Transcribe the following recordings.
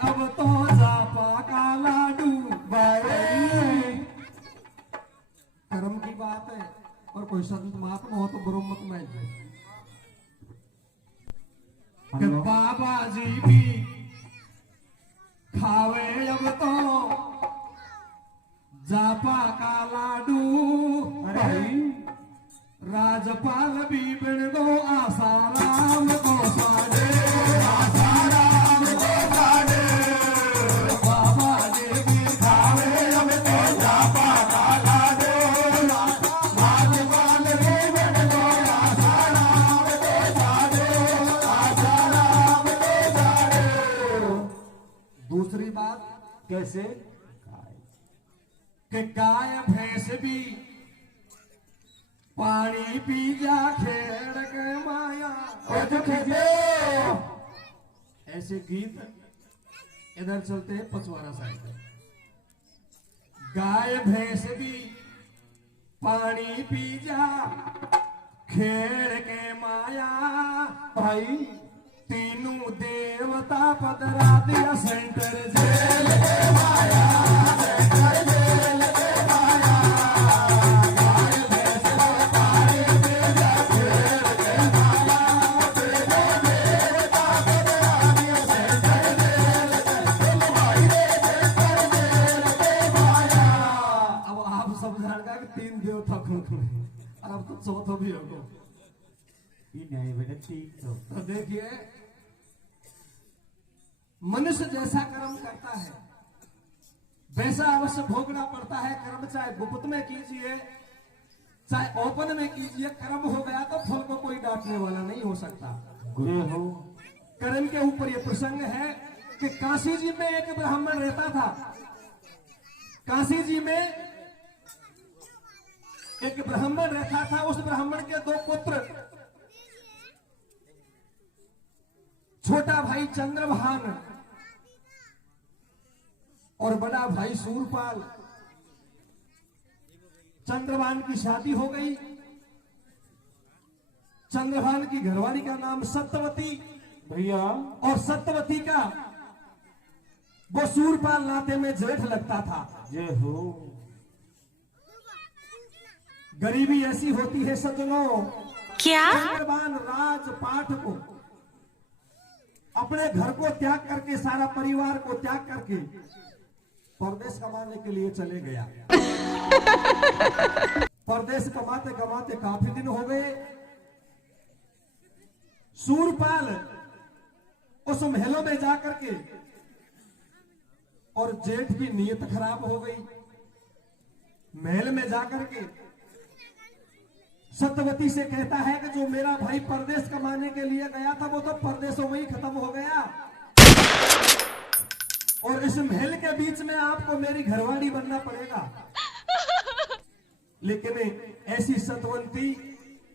अब तो जापा का लाडू भाई। कर्म की बात है और कोई संत महात्मा हो तो बुरो मत मान जाए। बाबा जी भी खावे अब तो जापा का लाडू भाई। राजपाल भी बन दो आसाराम को साडे, आसाराम को साडे। बाबा जी भी खावे अब तो जापा का लाडू। राजपाल भी बन दो आसाराम को साडे, आसाराम को साडे। दूसरी बात कैसे कि गाय भैंस भी पानी पी जा खेड़ के माया। ऐसे गीत इधर चलते हैं पचवारा साइड। गाय भैंस भी पानी पी जा खेड़ के माया भाई। तीनों देवता पदरा दिया सेंटर जेल के माया, सेंटर जेल के माया। तीन देवता अब तो चौथा भी होगा। तो देखिए मनुष्य जैसा कर्म करता है वैसा अवश्य भोगना पड़ता है। कर्म चाहे गुप्त में कीजिए चाहे ओपन में कीजिए, कर्म हो गया तो फल को कोई डांटने वाला नहीं हो सकता। कर्म के ऊपर यह प्रसंग है कि काशी जी में एक ब्राह्मण रहता था। काशी जी में एक ब्राह्मण रहता था। उस ब्राह्मण के दो पुत्र, छोटा भाई चंद्रभान और बड़ा भाई सूरपाल। चंद्रभान की शादी हो गई। चंद्रभान की घरवाली का नाम सत्यवती भैया, और सत्यवती का वो सूरपाल नाते में जेठ लगता था। जय हो। गरीबी ऐसी होती है सज्जनों, क्या चंद्रभान राजपाठ को अपने घर को त्याग करके, सारा परिवार को त्याग करके परदेश कमाने के लिए चले गया। परदेश कमाते कमाते काफी दिन हो गए। सूरपाल उस महलों में जाकर के, और जेठ की नीयत खराब हो गई। महल में जाकर के सत्यवती से कहता है कि जो मेरा भाई परदेश कमाने के लिए गया था वो तो परदेशों में ही खत्म हो गया, और इस महल के बीच में आपको मेरी घरवाली बनना पड़ेगा। लेकिन ऐसी सतवंती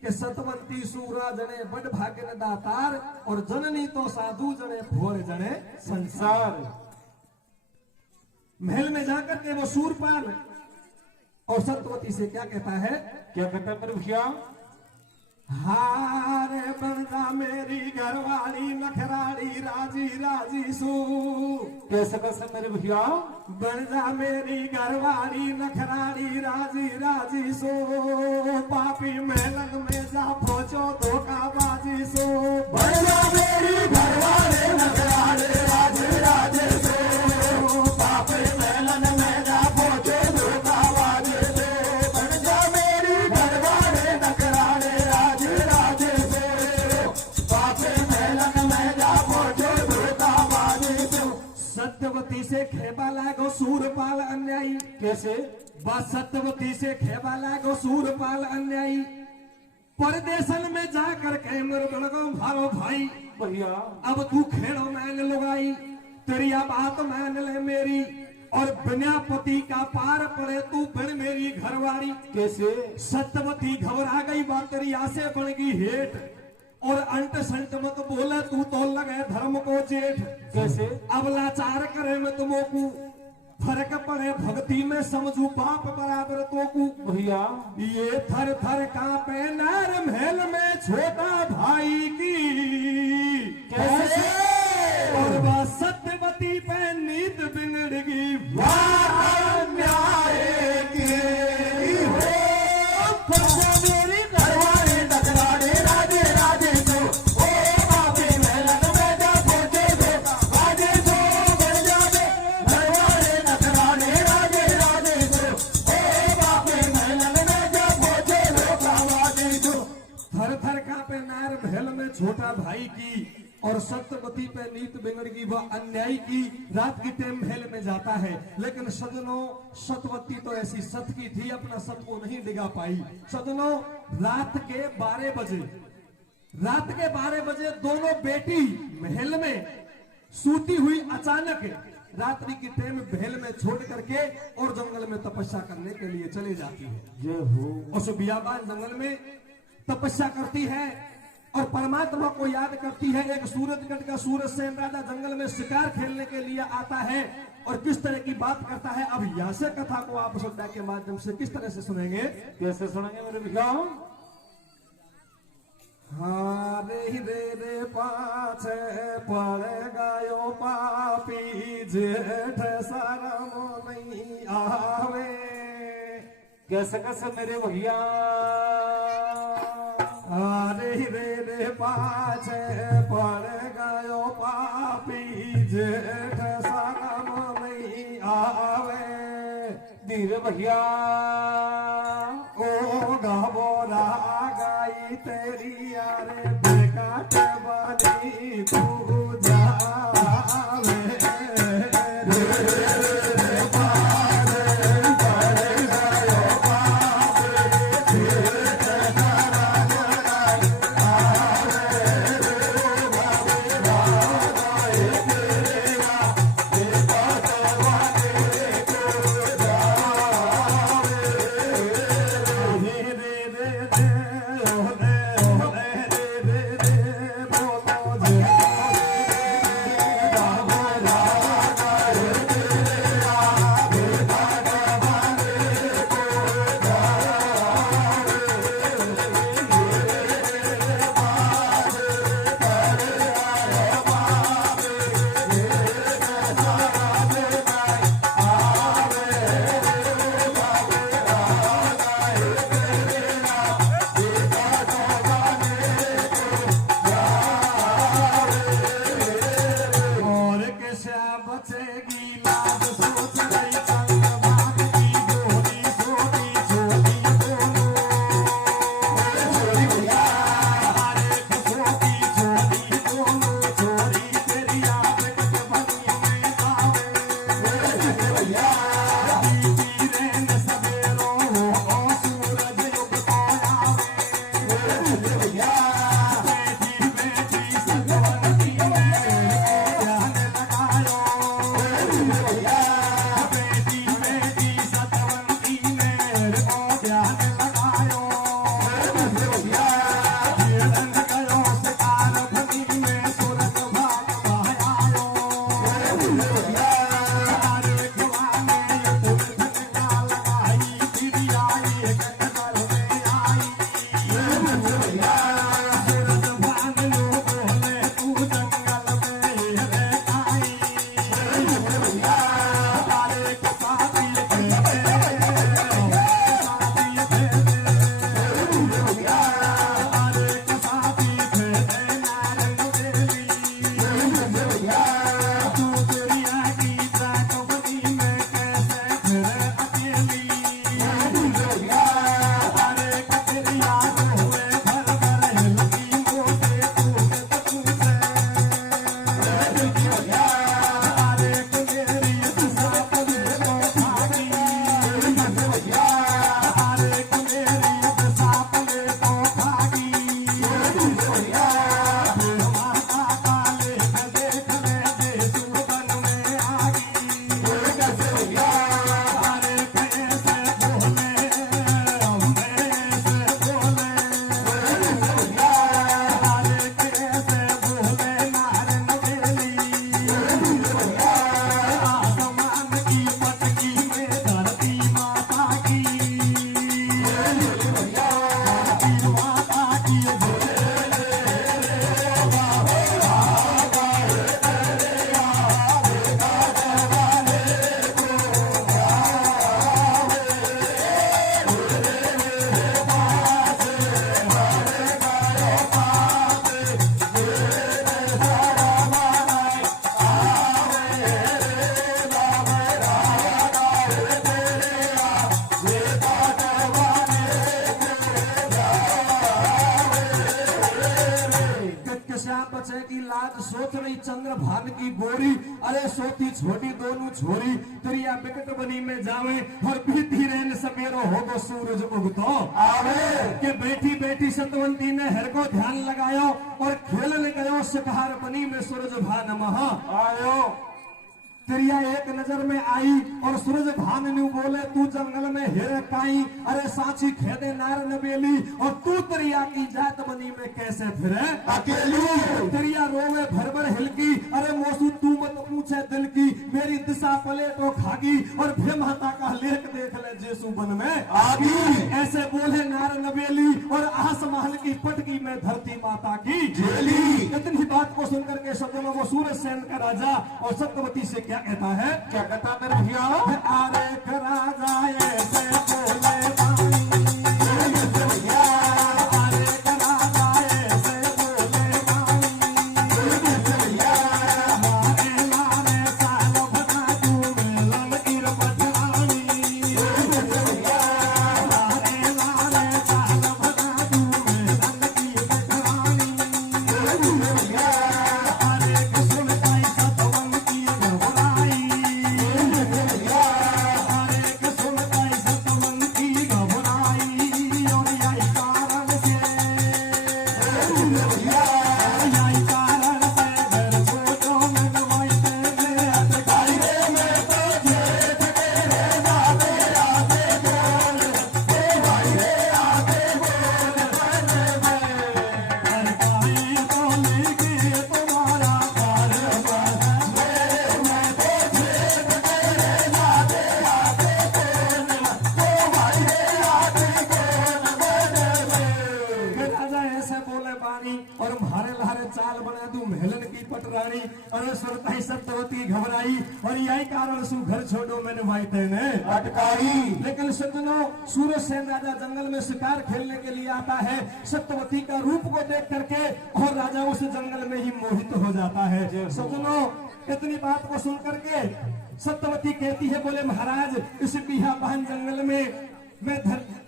के सतवंती सूरा जने बड़ भाग्य दातार, और जननी तो साधु जने भोर जने संसार। महल में जाकर के वो सूरपाल और सत्यवती से क्या कहता है? क्या कहता है मेरे भैया? हारे बनता मेरी घरवाली नखराड़ी राजी राजी सू। कैसे कैसे मेरे भैया? बन जा मेरी घरवाली नखराड़ी राजी राजी सो। पापी मेलन में जा पहुंचो धोखाबाजी सो। बन जा मेरी घरवाली नखराड़ी राजी राजी सो। पापी मेलन में जा पहुंचो धोखाबाजी सो। बन जा मेरी घरवाली नखराड़ी राजी राजी सो। पापी मेलन में जा पहुंचो धोखाबाजी सो। सत्यवती से खेबा लागो सूरपाल अन्यायी। कैसे? बस सत्यवती से खेबा लागो सूरपाल अन्यायी। परदेशन में जाकर के मृदुलगो भारो भाई भैया, अब तू खेड़ो मान लुगाई। तेरी बात मान ले मेरी, और बिना पति का पार पड़े तू बन मेरी घरवाली। कैसे? सत्यवती घबरा गई, बात तेरी आसे बन गई हेठ, और अंट संट मत बोले तू तो लगे धर्म को जेठ। कैसे? अब लाचार करे मैं तुमको फर्क पड़े भक्ति में समझू बाप बराबर तो को। भैया ये थर थर कांपे नर महल में छोटा भाई की। कैसे? और वह सत्यवती पे भाई की और सत्यवती पे नीत बिगड़ गई, वह अन्याय की रात की टाइम महल में जाता है। लेकिन सजनों सत्यवती तो ऐसी सत की थी, अपना सत को नहीं डिगा पाई। सजनों रात के 12 बजे दोनों बेटी महल में सूती हुई अचानक रात्रि की टाइम महल में छोड़ करके और जंगल में तपस्या करने के लिए चले जाती है। जय हो। उस बियाबान जंगल में तपस्या करती है और परमात्मा को याद करती है। एक सूरजगढ़ का सूरजसेन राजा जंगल में शिकार खेलने के लिए आता है और किस तरह की बात करता है। अब यहाँ से कथा को आप श्रद्धा के माध्यम से किस तरह से सुनेंगे, कैसे सुनेंगे मेरे भैया। हाँ रे पाछे पड़ गयो पापी, जेठ शरम नहीं आवे। कैसे कैसे मेरे भैया। रे पाछे पड़ गयो पापी, जेठ शरम नहीं आवे। धीरे भैया ओ गबोरा गाई तेरी यारे बेकाट बनी तू जावे। चंद्र भान की गोरी, अरे सोती छोटी दोनों छोरी, तुरिया बिकट बनी में जावे और बीती रहन सवेरो हो तो सूरज उगतो आवे। के बैठी बैठी सतवंती ने हर को ध्यान लगायो और खेलने गयो शिकार बनी में सूरज भान महा आयो। तिरिया एक नजर में आई और सूरज भान न्यू बोले तू जंगल में हेरे काई, अरे साची खेदे नार नबेली, और तू तिरिया की जात बनी में कैसे फिरे अकेली। तिरिया रोवे भर भर हिलकी, अरे मोसू तू मत पूछे दिल की, मेरी दिशा पले तो खागी और भे माता का लेख देख ले जेसु बन में आगी। ऐसे बोले नार नबेली और आस महल की पटकी में धरती माता की झेली। इतनी बात को सुनकर के सज्जनों वो सूरज सेन का राजा और सत्यवती से क्या कहता है, क्या कहता मेरे भैया, अरे राजा ऐसे बोले सत्यवती घबराई और यही कारण सु घर छोड़ो मैंने भाई तेने अटकाई। लेकिन सज्जनों सूरज सेन राजा जंगल में शिकार खेलने के लिए आता है, सत्यवती का रूप को देख करके और राजा उस जंगल में ही मोहित हो जाता है। सज्जनों इतनी बात को सुन करके सत्यवती कहती है, बोले महाराज इस बिहा बहन जंगल में मैं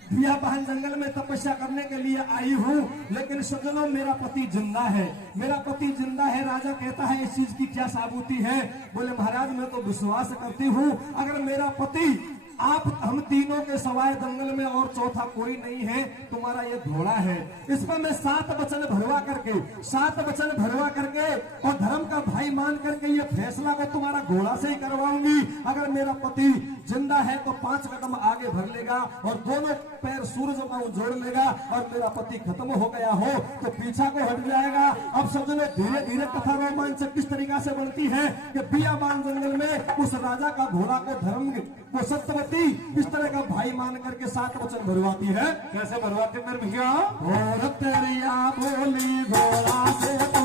बिया बहन जंगल में तपस्या करने के लिए आई हूँ, लेकिन सज्जनों मेरा पति जिंदा है, मेरा पति जिंदा है। राजा कहता है इस चीज की क्या साबूती है, बोले महाराज मैं तो विश्वास करती हूँ अगर मेरा पति आप हम तीनों के सवाए जंगल में और चौथा कोई नहीं है, तुम्हारा ये घोड़ा है, इस पर मैं 7 वचन भरवा करके और धर्म का भाई मान करके ये फैसला को तुम्हारा घोड़ा से ही करवाऊंगी। अगर मेरा पति जिंदा है तो 5 कदम आगे भर लेगा और दोनों पैर सूरज को जोड़ लेगा, और मेरा पति खत्म हो गया हो तो पीछा को हट जाएगा। अब समझो धीरे धीरे कथा रोमांचक किस तरीका से बनती है कि बियाबान जंगल में उस राजा का घोड़ा को धर्म को सत्यवती इस तरह का भाई मान करके 7 वचन भरवाती है। कैसे भरवाती मेरे भैया, और तेरिया बोली घोड़ा से तू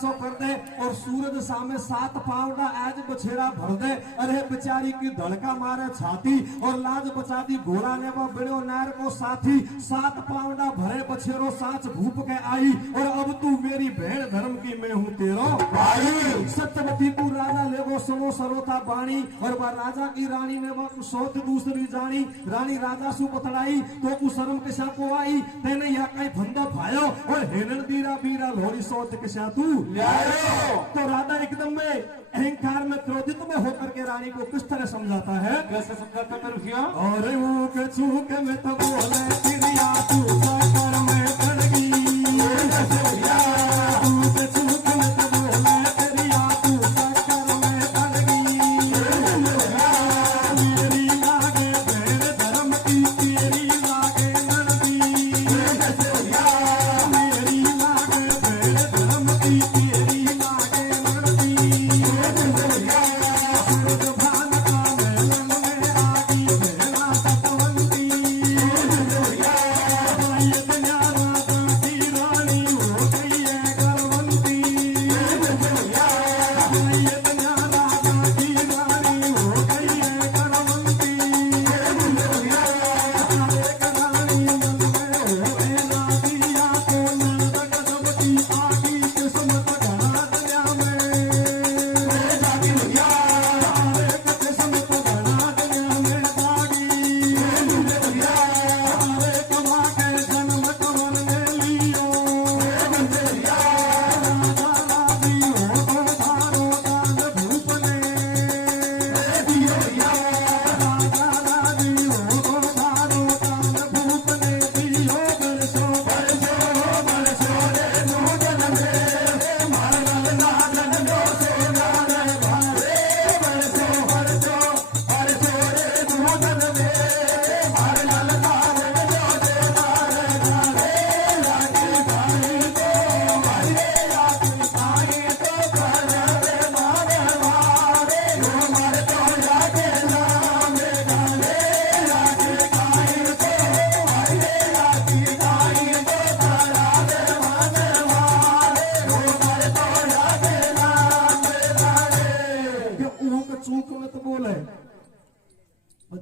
सो कर दे और सूरज सामे 7 पावड़ा आज बछेरा भर दे। अरे बेचारी की धड़का मारे छाती और लाज बचा दी घोड़ा ने वो बिड़ो नार को साथी। 7 पावड़ा भरे बछेरो साच भूप के आई और अब तू मेरी भेड़ धर्म की मैं हूँ तेरो भाई। सत्यवती को राजा ले वो सुनो सरोता बाणी और वह राजा की रानी ने वो सोच दूसरी जानी। रानी राजा सु बतलाई तो उ शर्म के साथ आई तेने या कई फंदा भायो और हेनन दीरा बीरा लोरी सोच के साथ तू तो राजा एकदम में अहंकार में क्रोधित में होकर के रानी को किस तरह समझाता है, कैसे समझाता है रुखिया। और वो के चूक में तो बोले तिरिया तू साकर में पड़गी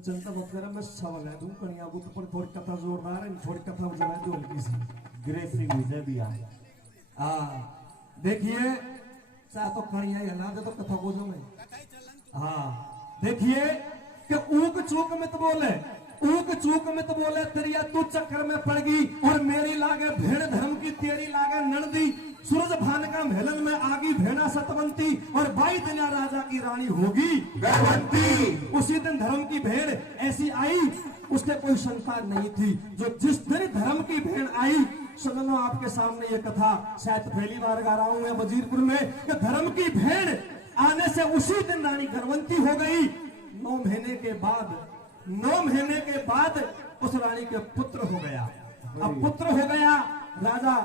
जनता बकरा में सवाल है दूं कहीं आगू तो थोड़ी कथा जोरदार है थोड़ी कथा बजाना जो हल्की सी ग्रेसिंग मुझे भी आ देखिए चाहे तो खड़िया हिला दे तो कथा बोझो में देखिए कि ऊक चूक में तो बोले ऊक चूक में तो बोले तेरिया तू चक्कर में पड़ गई और मेरी लागे भेड़ धर्म की तेरी लागे नंदी सूरज भान का महलन में आगी भेड़ा सतवंती और 22 दिन राजा की रानी होगी गर्भवती। उसी दिन धर्म की भेड़ ऐसी आई उसके कोई संतान नहीं थी। जो जिस दिन धर्म की भेड़ आई सुनो आपके सामने ये कथा शायद पहली बार गा रहा हूं मैं वजीरपुर में कि धर्म की भेड़ आने से उसी दिन रानी गर्भवती हो गई। 9 महीने के बाद उस रानी के पुत्र हो गया। अब पुत्र हो गया राजा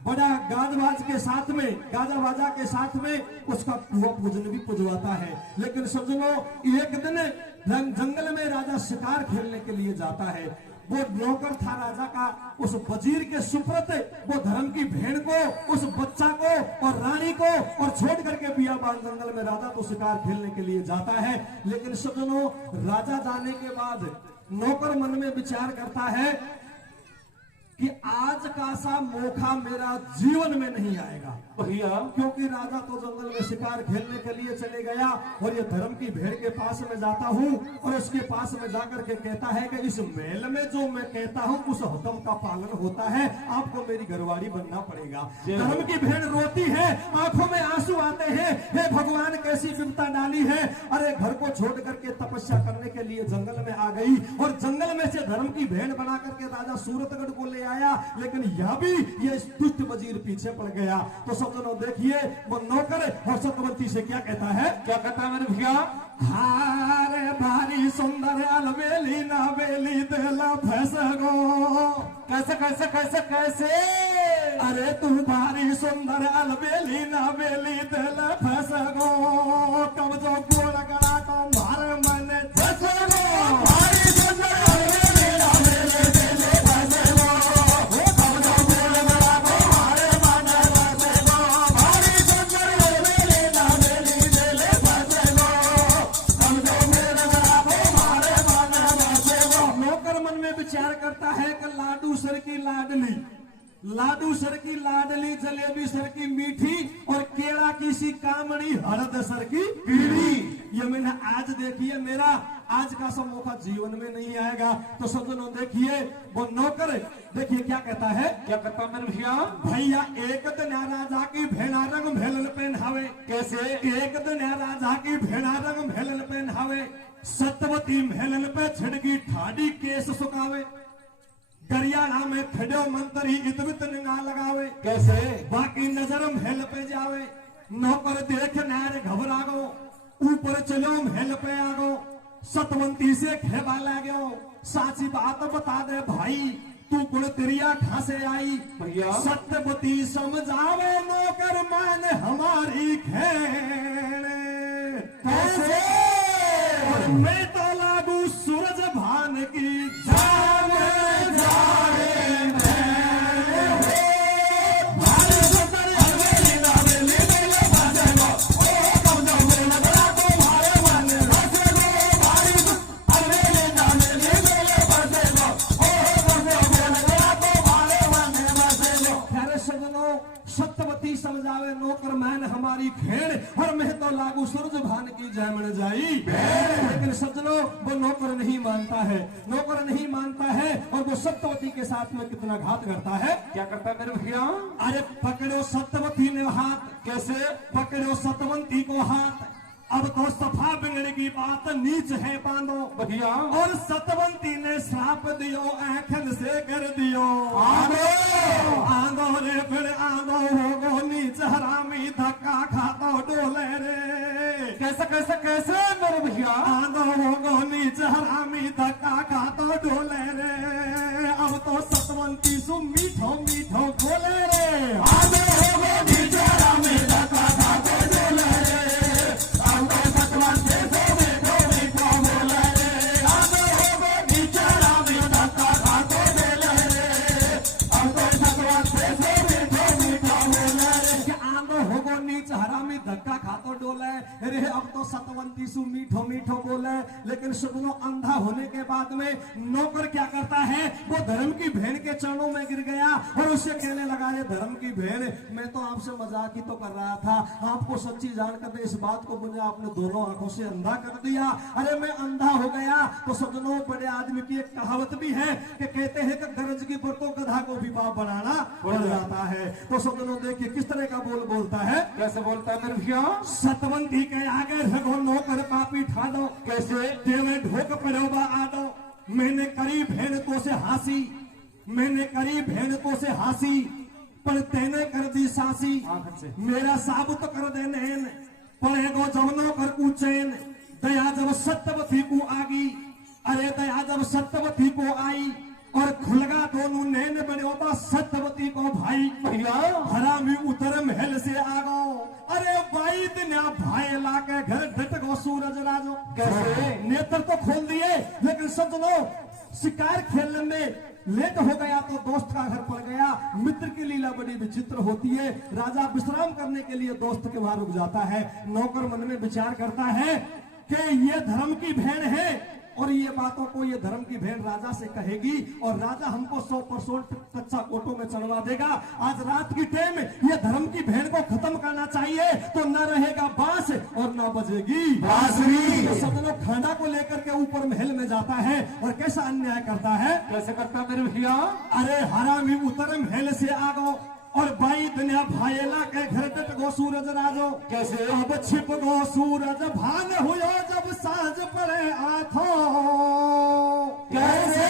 बड़ा गाज के साथ में गाजा बाजा के साथ में उसका कुआ पूजन भी पुजवाता है। लेकिन समझो एक दिन जंगल में राजा शिकार खेलने के लिए जाता है। वो नौकर था राजा का उस वजीर के सुपुर्द वो धर्म की भेड़ को उस बच्चा को और रानी को और छोड़ करके बियाबान जंगल में राजा तो शिकार खेलने के लिए जाता है। लेकिन सुनो राजा जाने के बाद नौकर मन में विचार करता है कि आज का सा मौका मेरा जीवन में नहीं आएगा भैया, क्योंकि राजा तो जंगल में शिकार खेलने के लिए चले गया और ये धर्म की भेड़ के पास में जाता हूँ और उसके पास में जाकर के कहता है कि इस मेल में जो मैं कहता हूँ उस हुक्म का पालन होता है, आपको मेरी घरवाड़ी बनना पड़ेगा। धर्म की भेड़ रोती है, आंखों में आंसू आते हैं, हे भगवान कैसी विपदा डाली है। अरे घर को छोड़ करके तपस्या करने के लिए जंगल में आ गई और जंगल में से धर्म की भेड़ बना करके राजा सूरतगढ़ को ले आया। लेकिन यह भी ये दुष्ट वजीर पीछे पड़ गया। तो सब जनों देखिए वो नौकर और सतवंती से क्या कहता है, क्या कहता है मेरे भैया, हारे भारी सुंदर अलबेली ना बेली देला फैसगो। कैसे कैसे कैसे कैसे, अरे तू भारी सुंदर अलबेली ना बेली देला फैसगो। कब जो गोड़ गड़ा तो मार मन फैसगो। भारी सुंदर अलबेली ना बेली देले फैसगो। कब जो गोड़ गड़ा तो मारे मन फैसगो। भारी विचार करता है कि लाडू सर की लाडली, लाडू सर की लाडली, जलेबी सर की मीठी और केला की सी कामड़ी, हरद सर की पीढ़ी। ये मैंने आज देखी है, मेरा आज का सब मौका जीवन में नहीं आएगा। तो सज्जनों देखिए वो नौकर, देखिए क्या कहता है, क्या कहता है मेरे भैया, भैया एक दिन राजा की भेड़ा रंग भेलन पहनावे। कैसे? एक दिन राजा की भेड़ा रंग भेलन पहनावे, सतवती भेलन पे छिड़की ठाडी केस सुकावे, गरियाना में खड़ो मंत्री इतवित ना लगावे। कैसे? बाकी नजर महल पे जावे, नौकर देख नार घबरा गो, ऊपर चलो महल पे आ गो, सतवंती से खेबा लागो, साची बात बता दे भाई, तू कुड़ तिरिया ठासे आई। भैया सत्यवती समझावे नौकर मान हमारी खेण। कैसे? और मैं तो लागू सूरज भान की जान जाए सत्यवती समझावे नौकर मैन हमारी खेड़, और मैं तो लागू सूरज भान की जयमण जाई। लेकिन सज्जनों वो नौकर नहीं मानता है, नौकर नहीं मानता है, और वो सत्यवती के साथ में कितना घात करता है। क्या करता है मेरे भैया? अरे पकड़ो सत्यवती ने हाथ। कैसे? पकड़ो सतवंती को हाथ, अब तो सफा बिगड़ की बात नीच है बांधो। भैया और सतवंती ने श्राप दियो, आंखन से कर दियो आंधो आंधो रे, फिर आंधो होगो नीच हरामी, धक्का खातो डोले रे। कैसे कैसे कैसे मेरे भैया? आंधो होगो नीच हरामी, धक्का खातो डोले रे। अब तो सतवंती सु मीठो मीठो बोले रे, आंधो होगो नीच हरामी, धक्का खातो डोले रे। धक्का खातो डोले रे, अब तो सतवंती सु मीठो मीठो बोले। लेकिन सुनो अंधा होने के बाद में नौकर क्या करता है, वो धर्म की भेड़ के चरणों में गिर गया और उससे कहने लगा, ये धर्म की भेड़, मैं तो आपसे मजाक ही तो कर रहा था, आपको सच्ची जानकर इस बात को मुझे आपने दोनों आंखों से अंधा कर दिया। अरे मैं अंधा हो गया। तो सज्जनों बड़े आदमी की एक कहावत भी है कि कहते हैं कि गरज की पर तो गधा को भी बाप बनाना पड़ जाता है। तो सज्जनों देखिए किस तरह का बोल बोलता है। कैसे बोलता है मेरे भैया? सतवंती के आगे रगो नौकर पापी ठा दो। कैसे? देवे ढोक परोबा आ दो, मैंने करी भेड़ तो से हासी, मैंने करी भेड़ तो से हासी, पर तेने कर दी सासी, मेरा साबुत कर दे नैन, पड़ेगो जवनो कर कूचैन, दया जब सत्यवती को आगी, अरे दया जब सत्यवती को आई, और खुलगा दोनों नैन बने सत्यवती को भाई। भैया हरामी उतर महल से आ गो, अरे भाई दिना भाई ला के घर डट गो सूरज राजो। कैसे? नेत्र तो खोल दिए, लेकिन सज्जनों शिकार खेलने में लेट हो गया तो दोस्त का घर पड़ गया। मित्र की लीला बड़ी विचित्र होती है। राजा विश्राम करने के लिए दोस्त के वहां रुक जाता है। नौकर मन में विचार करता है कि ये धर्म की भेड़ है, और ये बातों को ये धर्म की भेड़ राजा से कहेगी, और राजा हमको 100% कच्चा कोटो में चढ़वा देगा। आज रात की टाइम ये धर्म की भेड़ को खत्म करना चाहिए, तो न रहेगा बांस और न बजेगी बांसुरी। तो सदनों खांडा को लेकर के ऊपर महल में जाता है, और कैसा अन्याय करता है। कैसे करता मेरे भैया? अरे हरामी उतर महल से आ गो, और भाई दुनिया भाईला के घर डट गो सूरज राजो। कैसे? अब छिप गो सूरज भान हुयो, जब सांझ पड़े आथो। कैसे?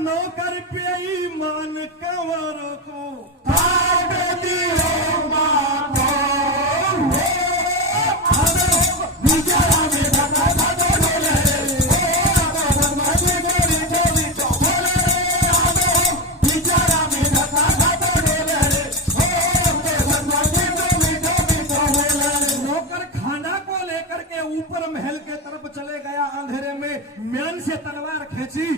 नौकर पे ईमान कंवर को काट दियो बाबो, बिचारा में धक्का खातो डोले रे, बिचारा में धक्का खातो डोले रे। नौकर खाना को लेकर के ऊपर महल के तरफ चले गया। अंधेरे में म्यान से तलवार खींची।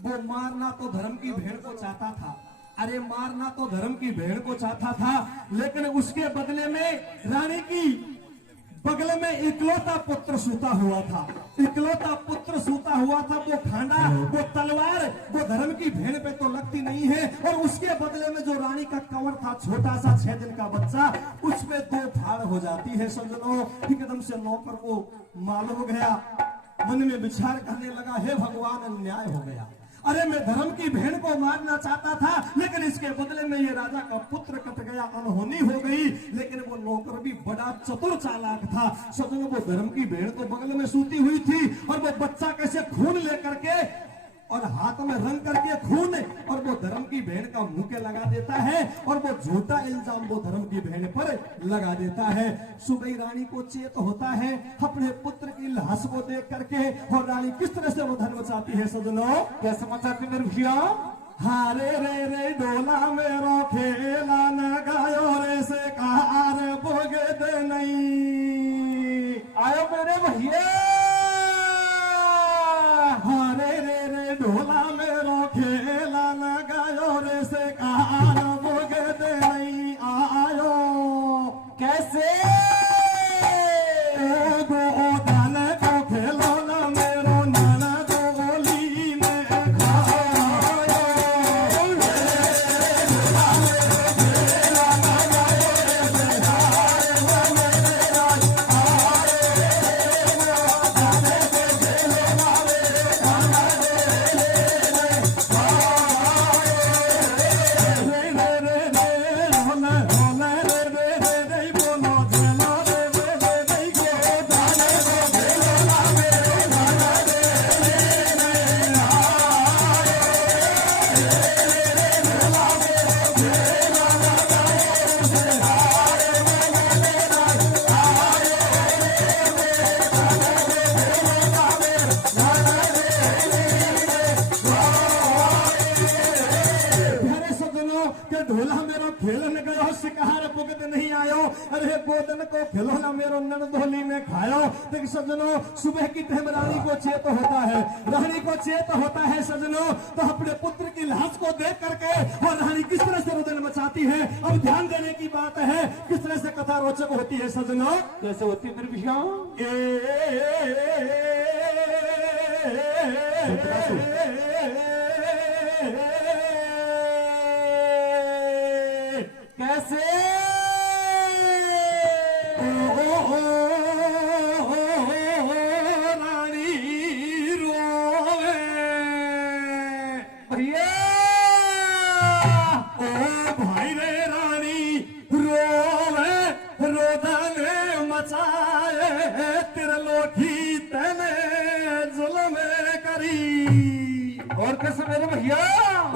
वो मारना तो धर्म की भेड़ को चाहता था, अरे मारना तो धर्म की भेड़ को चाहता था, लेकिन उसके बदले में रानी की बगल में इकलौता पुत्र सूता हुआ था। इकलौता पुत्र सूता हुआ था। वो खांडा, वो तलवार, वो धर्म की भेड़ पे तो लगती नहीं है। और उसके बदले में जो रानी का कंवर था, छोटा सा 6 दिन का बच्चा, उसमें 2 फाड़ हो जाती है। समझो एकदम से नौकर को मालूम हो गया, मन में विचार करने लगा, हे भगवान, अन्याय हो गया। अरे मैं धर्म की भेड़ को मारना चाहता था, लेकिन इसके बदले में ये राजा का पुत्र कट गया, अनहोनी हो गई। लेकिन वो नौकर भी बड़ा चतुर चालाक था। सजनों, वो धर्म की भेड़ तो बगल में सूती हुई थी, और वो बच्चा कैसे खून लेकर के और हाथ में रंग करके खून, और वो धर्म की भेड़ का मुंह के लगा देता है, और वो झूठा इल्जाम वो धर्म की भेड़ पर लगा देता है। सुबह रानी को चेत होता है अपने पुत्र की लाश को देख करके, और रानी किस तरह से वो धन बचाती है। सजनों, कैसे बचाती मेरे भैया? हारे रे रे डोला मेरो खेला न गायो रे से कार बोगे दे नहीं आयो मेरे भैया। हारे रे रे डोला मेरो खेला न गायो रे से कार बोगे दे नहीं आयो। कैसे गोदान को खेलो न मेरो नाना गोली में खायो। ढोला मेरो खेलन गयो शिकार पुगत नहीं आयो। अरे गोदन को खिलौना मेरो ननदोली में खायो। देखिए सजनों, सुबह की टाइम रानी को चेत होता है। रानी को चेत होता है सजनों, तो अपने पुत्र की लाश को देख करके और रानी किस तरह से रुदन मचाती है। अब ध्यान देने की बात है, किस तरह से कथा रोचक होती है सजनों। कैसे होती है मेरे भैया? कैसे रानी रोवे भैया। ओ भाई रे रानी रोवे, रोदन मचाए त्रिलोकी तने जुल्म करी। और कैसे मेरे भैया? ओ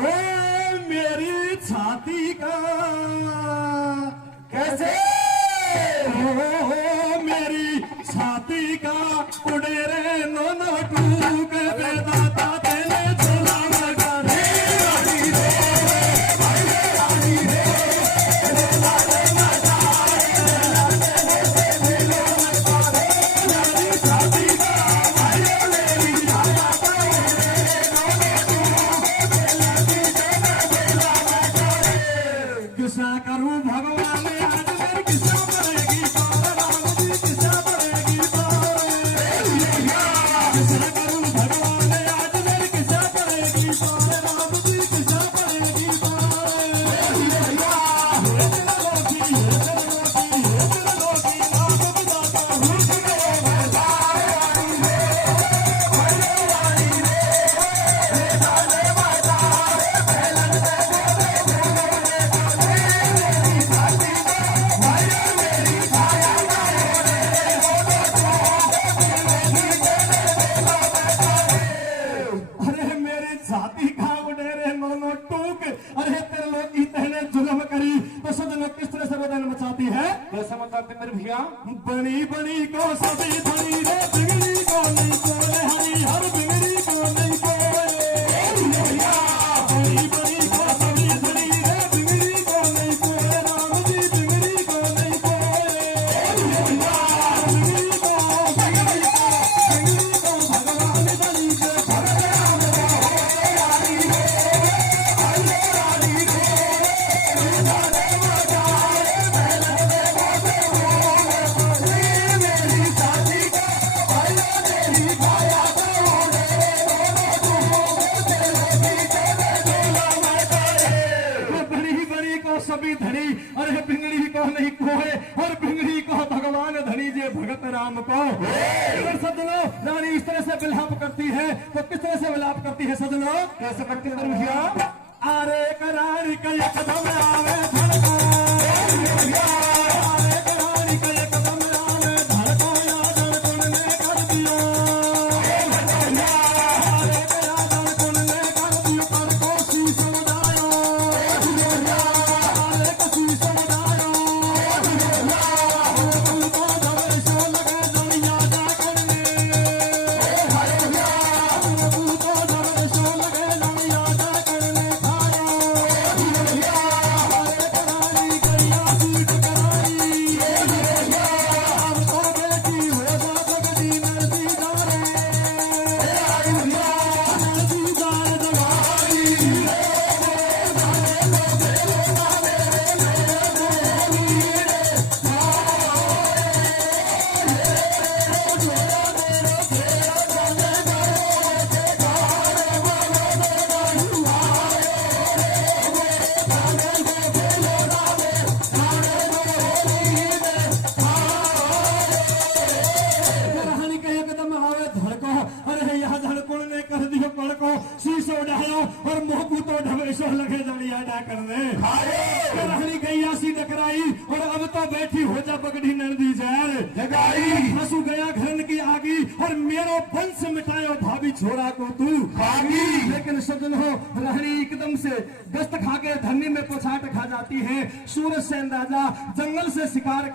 मेरी छाती का कैसे हो मेरी छाती का उड़े रे नो टूक बेदाता तेने झोला लगा रे। रानी रे भाई रे रानी रे रोला रे ना मेरी छाती का भाई रे मेरी छाता का किसा करूं भगवान किसा पड़ेगी राम जी किसा पड़ेगी किसा करूं भगवान आज मेरी किसा पड़ेगी राम जी किसा पड़ेगी। बनी बनी को सभी धनी रे बिगड़ी को नहीं कोले हरी हर बिगड़ी को नहीं कोले। बनी बनी को सभी धनी रे बिगड़ी को नहीं कोले राम जी बिगड़ी को नहीं कोले। बिगड़ी को भगवान बनी से भगवान रानी रे रानी रे रानी रे की धनी, अरे पिंगड़ी को नहीं कोहे और पिंगड़ी को भगवान धनी जे भगत राम को। सजनों रानी इस तरह से विलाप करती है, तो किस तरह से विलाप करती है सजनों? कैसे करती है भैया? अरे करारी का कदम आवे धड़को, अरे करारी का कदम आवे धड़को, याद धड़कन ने कर दियो, अरे कया धड़कन ने कर दियो, कर कोसी समुदायो, अरे कोसी समुदायो, तो धवे सो लगे दुनिया जा करने, तो धवे सो लगे दुनिया जा करने। शीशो डालो और मोहकू तो ढवेशो लगे जड़िया डा कर दे। रहनी गैया सी टकराई और अब तो बैठी हो जा पगड़ी नंदी जैर जगाई, हंसू गया घरन की आगी और मेरो वंश मिटायो भाभी छोरा को तू खागी। लेकिन सजन हो रहनी एकदम से गश्त खा के धरनी में पछाट खा जाती है। सूरसेन राजा जंगल से शिकार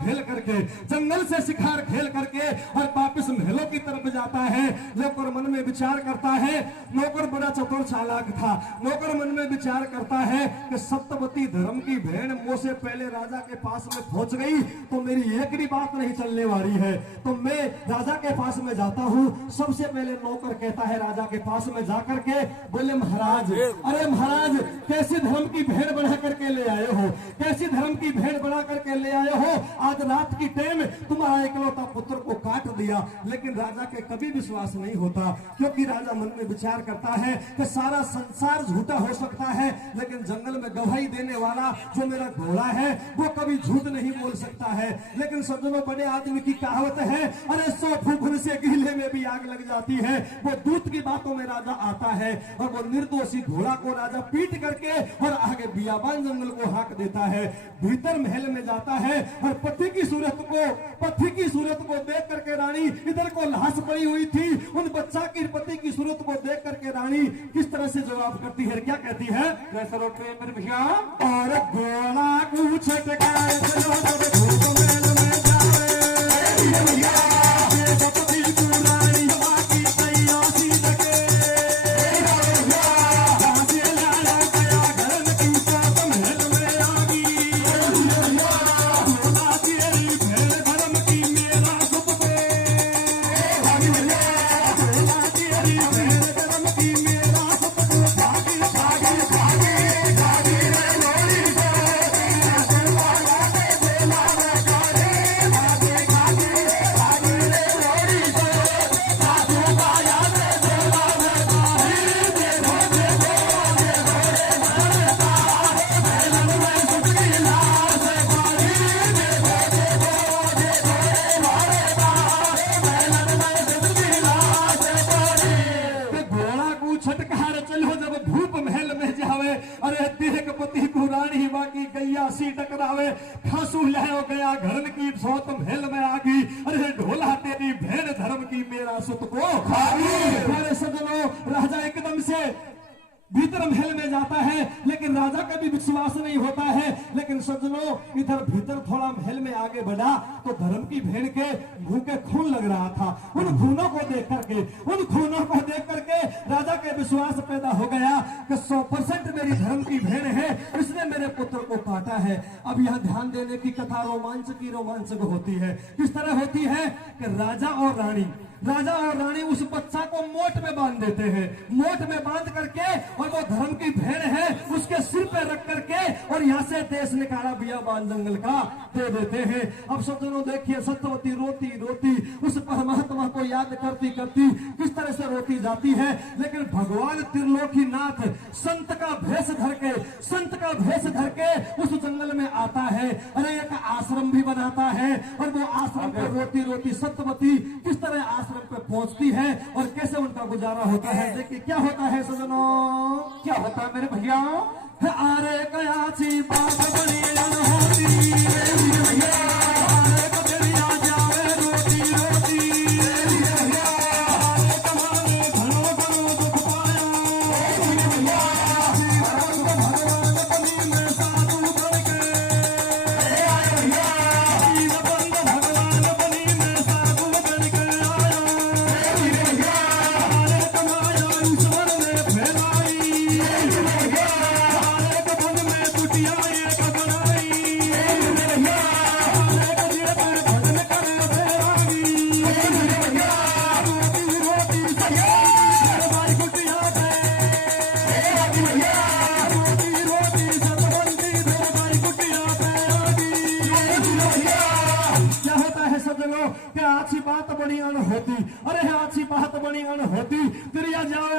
खेल करके और वापिस महलों की तरफ जाता है। नौकर मन में विचार करता है, नौकर बड़ा चतुर चालाक था। नौकर मन में विचार करता है कि सत्यवती धर्म की बहन मुझ से पहले राजा के पास में पहुंच गई तो मेरी एक भी बात नहीं चलने वाली है, तो मैं राजा के पास में जाता हूं। सबसे पहले नौकर कहता है राजा के पास में जाकर के, बोले महाराज, अरे महाराज कैसी धर्म की भेड़ बना करके ले आए हो, कैसी धर्म की भेड़ बना करके ले आए हो। आज रात की टाइम तुम्हारा इकलौता पुत्र को काट दिया। लेकिन राजा के कभी विश्वास नहीं होता, क्योंकि राजा मन में विचार करता है कि सारा संसार झूठा हो सकता है, लेकिन जंगल में गवाही देने वाला जो मेरा घोड़ा है वो कभी झूठ नहीं बोल सकता है। लेकिन सज्जनों, बड़े आदमी की कहावत है, अरे 100 फूफुन से गीले में भी आग लग जाती है। वो दूत की बातों में राजा आता है और वो निर्दोषी घोड़ा को राजा पीट करके और आगे बियाबान जंगल को हाँक देता है। भीतर महल में जाता है और पति की सूरत को देख करके रानी, इधर को लाश पड़ी हुई थी, उन बच्चा की पति की सूरत को देख करके रानी किस तरह से जवाब करती है, क्या कहती है? मेरे भैया, और घोड़ा को छटकाए चलो जब धूप महल में जाए, पति को रानी बाकी तैयासी लगे, जहां से लाया गया घर की सात महल में आगी, घोड़ा तेरी भेड़ धर्म की मेरा सुख पे, घोड़ा तेरी भेड़ धर्म की मेरा सुख पे, भागी भागी भागी भागी रे लोरी से, वाला के बेला में गाड़ी, भागी भागी भागी रे लोरी से, साधु गाया रे बेला में गाड़ी, देखो देखो देखो रे मरता, बेलन में सुख की लाश गाड़ी, देखो देखो देखो रे मरता, बेलन में सुख की लाश गाड़ी। घोड़ा को छटकार चलो जब भूप महल में जावे, अरे देख पति को रानी बाकी गैया सी टकरावे, खांसू लहो गया घरन की सौत महल में आगी, अरे ढोला तेरी भेड़ धर्म की मेरा सुत को खागी। अरे सजनों, राजा एकदम से भीतर महल में जाता है, लेकिन राजा का भी विश्वास नहीं होता है। लेकिन सज्जनों, इधर भीतर थोड़ा महल में आगे बढ़ा तो धर्म की भेड़ के मुंह के खून लग रहा था। उन खूनों को देख करके राजा के विश्वास पैदा हो गया कि 100% मेरी धर्म की भेड़ है, इसने मेरे पुत्र को काटा है। अब यह ध्यान देने की कथा रोमांचक होती है। किस तरह होती है कि राजा और रानी राजा और रानी उस बच्चा को मोट में बांध देते हैं, मोट में बांध करके, और वो धर्म की भेड़ है उसके सिर पे रख करके और यहाँ से देश निकाला बियाबान जंगल का दे देते हैं। अब सज्जनों देखिए, सत्यवती रोती रोती उस परमात्मा को याद करती करती किस तरह से रोती जाती है। लेकिन भगवान त्रिलोकीनाथ संत का भेष धर के उस जंगल में आता है। अरे एक आश्रम भी बनाता है, और वो आश्रम पे रोती रोती सत्यवती किस तरह आश्रम पे पहुंचती है और कैसे उनका गुजारा होता है। देखिए क्या होता है सज्जनों, क्या होता है मेरे भैया। अरे कयाची बात बड़ी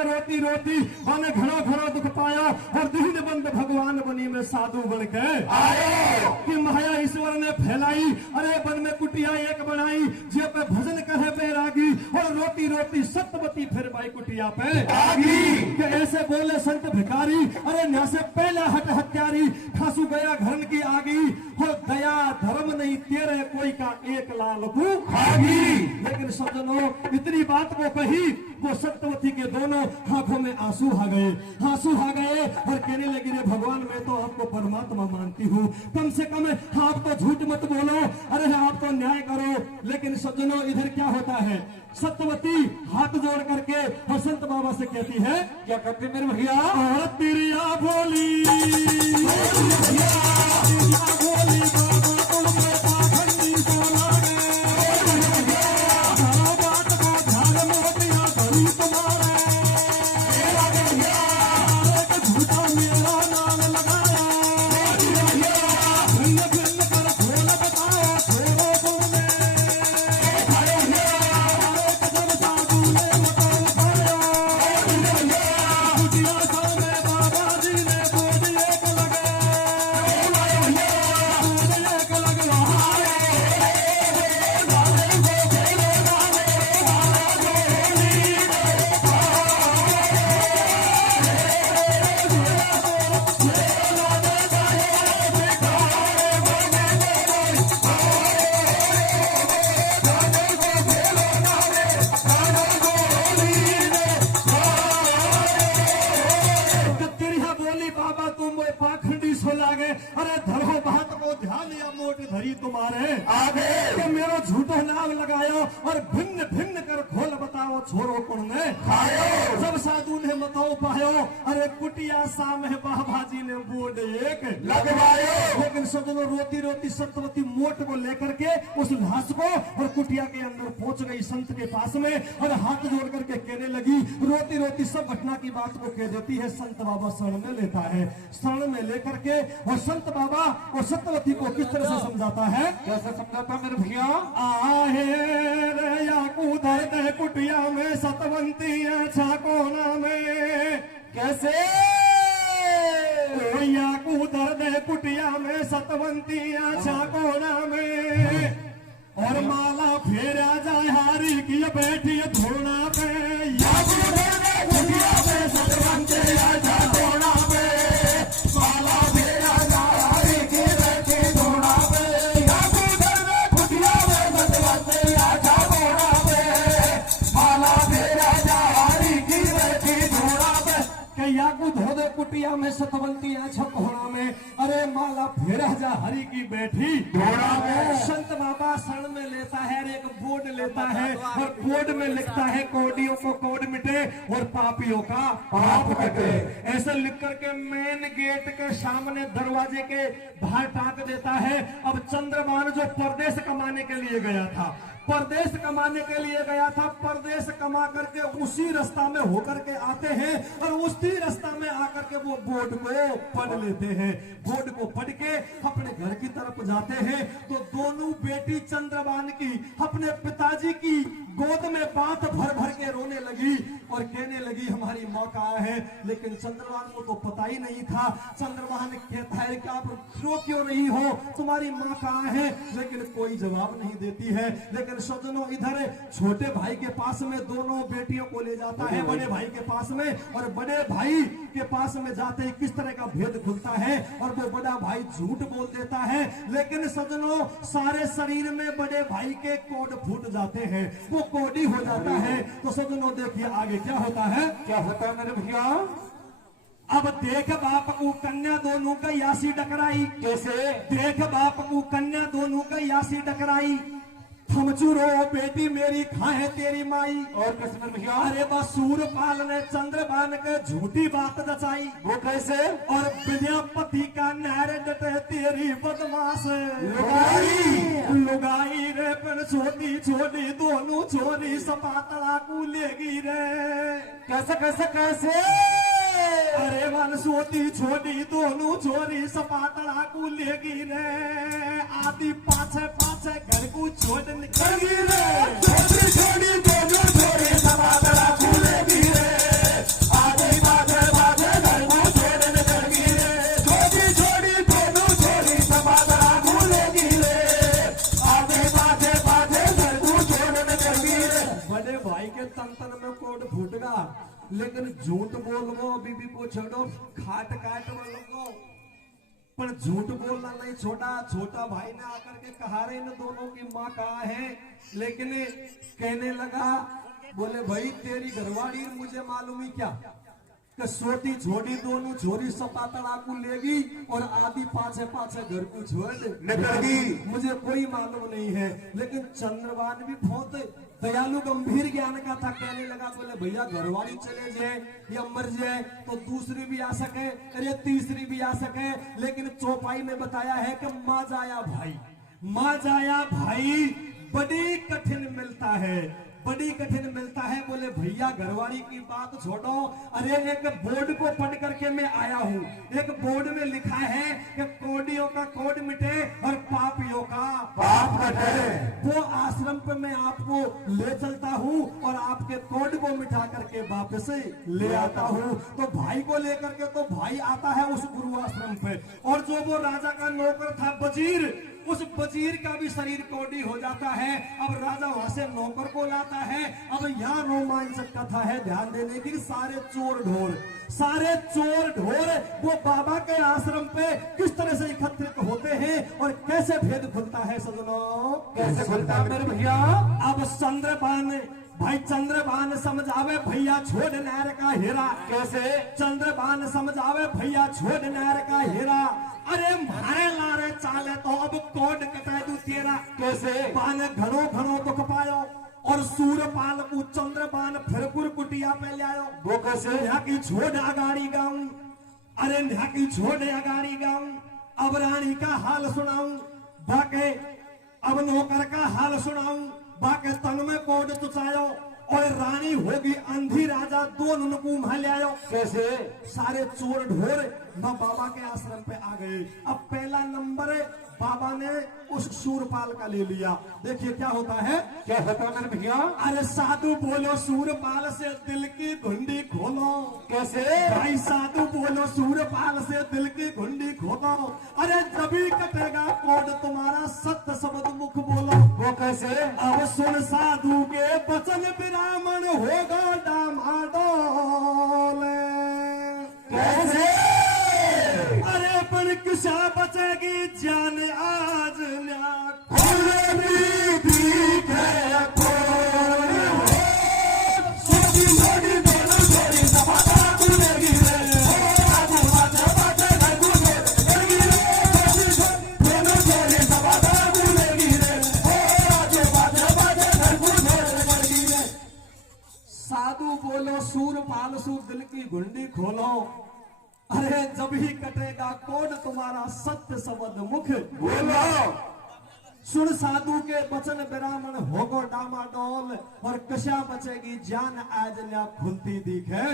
होती रोती माने घड़ो घड़ो दुख पाया और दीन बंद भगवान बनी में साधु बन के आए कि माया ईश्वर ने फैलाई। अरे बन में कुटिया एक बनाई जे पे भजन करे बैरागी और रोती रोती सत्यवती फिर भाई कुटिया पे आगी कि ऐसे बोले संत भिखारी। अरे न से पहला हट हत्यारी खासू गया घरन की आगी और दया धर्म नहीं तेरे कोई का एक लाल को खागी। लेकिन सज्जनों इतनी बात को कही वो सत्यवती के दोनों आंखों में आंसू आ गए और कहने लगी रे भगवान मैं तो आपको परमात्मा मानती हूँ, कम से कम आप तो झूठ मत बोलो, अरे आप तो न्याय करो। लेकिन सज्जनों इधर क्या होता है, सत्यवती हाथ जोड़ करके और संत बाबा से कहती है, क्या कहती मेरे भैया, और तिरिया बोली तुम्हारे आगे कि मेरो झूठो नाम लगायो और भिन्न भिन्न कर खोल बताओ छोरो कौन ने खायो। जब साधु ने बताओ पायो, अरे कुटिया साम है बाबाजी ने बोर्ड एक लगवायो। लेकिन सजनों रोती रोती सत्यवती मोट को लेकर के उस लाश को और कुटिया के अंदर पहुंच गई संत के पास में और हाथ जोड़ करके कहने लगी, रोती रोती सब घटना की बात को कह देती है। संत बाबा शरण में लेता है, शरण में लेकर के और संत बाबा और सत्यवती को किस तरह से समझाता है, कैसे समझाता मेरे भैया। आहे रे या कूदर दे कुटिया में सतवंती छाकोना में, कैसे या कूदर दे कुटिया में सतवंती छाकोना में और माला फेरा जाए हारी की बैठी धोना पे, या कूदर दे कुटिया में सतवंती छाकोना पे माला फेरा जाए हारी की बैठी धोना पे, याकू धो दे कुटिया में सतवंती छपहोड़ा में, अरे माला फेरा जा हरी की बैठी घोड़ा में। संत बाबा शरण में लेता है, एक बोर्ड लेता है और बोर्ड में लिखता है, कोडियों को कोड मिटे और पापियों का पाप कटे। ऐसे लिख करके मेन गेट के सामने दरवाजे के बाहर टाक देता है। अब चंद्रभान जो परदेश कमाने के लिए गया था, परदेश कमाने के लिए गया था। परदेश कमा करके उसी रास्ता में होकर के आते हैं और उसी रास्ता में आकर के वो बोर्ड को पढ़ लेते हैं। बोर्ड को पढ़ के अपने घर की तरफ जाते हैं तो दोनों बेटी चंद्रबान की अपने पिताजी की गोद में बात भर भर के रोने लगी और कहने लगी हमारी माँ कहाँ है। लेकिन चंद्रबान को तो पता ही नहीं था। चंद्रबान कहता है कि आप रो क्यों नहीं हो, तुम्हारी माँ कहाँ है, लेकिन कोई जवाब नहीं देती है। लेकिन सज्जनों इधर छोटे भाई के पास में दोनों बेटियों को ले जाता है बड़े भाई के पास में, और बड़े भाई के पास में जाते ही किस तरह का भेद खुलता है और वो बड़ा भाई झूठ बोल देता है। लेकिन सज्जनों सारे शरीर में बड़े भाई के कोड फूट जाते हैं, वो कोडी हो जाता है। तो सज्जनों देखिए आगे क्या होता है। क्या होता है मेरे भैया? अब देख बाप को कन्या दोनों का यासी टकराई। कैसे? देख बाप को कन्या दोनों का यासी टकराई। थमचुरो बेटी मेरी खाए तेरी माई। और कैसे मेरे भैया? अरे बस सूरपाल ने चंद्रबान के झूठी बात दचाई। वो कैसे? और विद्यापति का नहर डटे तेरी बदमाश लुगाई रे पर छोटी छोटी दोनों छोरी सपातड़ा को लेगी रे। कैसे कैसे कैसे? अरे वन सोती छोटी दोनों छोरी सपातड़ा को लेगी रे। आदि पाछे पाछे घर को छोड़ निकलेगी रे। छोटी छोटी दोनों छोरी सपातड़ा को लेगी रे। आदि पाछे पाछे घर को छोड़ निकलेगी रे। छोटी छोटी दोनों छोरी सपातड़ा को लेगी रे। आदि पाछे पाछे घर को छोड़ निकलेगी रे। बड़े भाई के तन तन में कोड फूटगा, लेकिन झूठ बोलवो बीबी को छोड़ो खाट काट बोलो, पर झूठ बोलना नहीं छोड़ा। छोटा भाई ने आकर के कहा रे इन दोनों की माँ कहाँ है, लेकिन कहने लगा बोले भाई तेरी घरवाली मुझे मालूम ही क्या कि सोती छोड़ी दोनों छोरी सपातड़ा को लेगी और आदि पाछे पाछे घर को छोड़ निकलेगी। मुझे कोई मालूम नहीं है। लेकिन चंद्रबान भी बहुत दयालु गंभीर ज्ञान का था। कहने लगा बोले भैया घरवाली चले जाए या मर जाए तो दूसरी भी आ सके, अरे तीसरी भी आ सके, लेकिन चौपाई में बताया है कि माँ जाया भाई, माँ जाया भाई बड़ी कठिन मिलता है, बड़ी कठिन मिलता है। बोले भैया घरवाली की बात छोड़ो, अरे एक बोर्ड को पढ़ करके मैं आया हूँ। एक बोर्ड में लिखा है कि कोडियों का कोड मिटे और पापियों का पाप कटे। वो आश्रम पे मैं आपको ले चलता हूँ और आपके कोड को मिटा करके वापस ले आता हूँ। तो भाई को लेकर के तो भाई आता है उस गुरु आश्रम पे, और जो वो राजा का नौकर था वजीर, उस वजीर का भी शरीर कोडी हो जाता है। अब राजा वहां से नौकर को लाता है। अब यहाँ रोमांचक कथा है, ध्यान देने की। सारे चोर ढोर वो बाबा के आश्रम पे किस तरह से एकत्रित होते हैं और कैसे भेद खुलता है सजनों, कैसे खुलता है मेरे भैया? अब चंद्रबान समझावे भैया छोड़ नहर का हेरा। कैसे? चंद्रबान समझावे भैया छोड़ नहर का हेरा। अरे मारे लारे चाले तो अब कोड कटा दू तेरा। कैसे? बान घनो दुख पायो और सूरपाल को चंद्रबान फिर कुटिया पे ले आयो। वो कैसे? यहाँ की छोड़ अगाड़ी गाऊं, अरे यहाँ की छोड़ अगाड़ी गाऊं। अब रानी का हाल सुनाऊं, बाके अब नौकर का हाल सुनाऊं। बाके तन में कोड तुचायो और रानी होगी अंधी, राजा दोनों को वहां ले आयो। कैसे? सारे चोर ढोर बाबा के आश्रम पे आ गए। अब पहला नंबर बाबा ने उस सूरपाल का ले लिया। देखिए क्या होता है। क्या होता है मेरे भैया? अरे साधु बोलो सूरपाल से दिल की घुंडी खोलो। कैसे? भाई साधु बोलो सूरपाल से दिल की घुंडी खोलो। अरे जभी कटेगा कोड तुम्हारा सत्य शब्द मुख बोलो। वो कैसे? अब सुन साधु के वचन ब्राह्मण होगा डामाडोल। कैसे? अरे पर किसा बचेगी जान आज साधु बोलो सूरपाल सूर दिल की घुंडी खोलो। अरे जब ही कटेगा कोड तुम्हारा सत्य शब्द मुख बोलो। सुन साधु के वचन ब्राह्मण होगो डामाडोल और कशा बचेगी जान आज ल्या खुलती दिखे